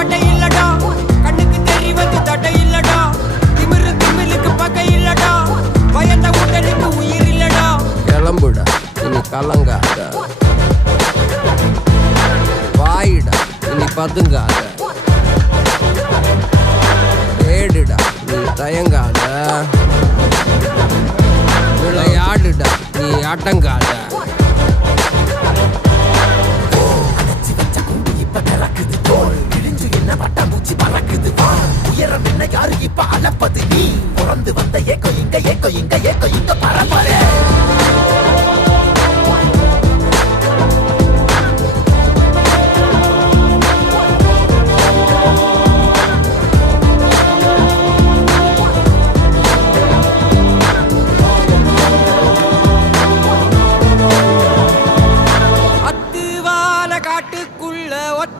பட்டை இல்லடா, கண்ணுக்கு தெரிவது தடை இல்லடா, திமிரு திமிலுக்கு பகை இல்லடா, பயந்த உடலுக்கு உயிர் இல்லடா. கிளம்புடா இனி கலங்காத, வாயிடா இனி பதுங்காத, ஏடுடா நீ தயங்காத, விளையாடுடா நீ ஆட்டங்காத. உயரம் என்ன யாரு இப்ப அளப்பது, நீ பிறந்து வந்த ஏக்கோ இங்க ஏக்கோ இங்க ஏக்கோ இங்க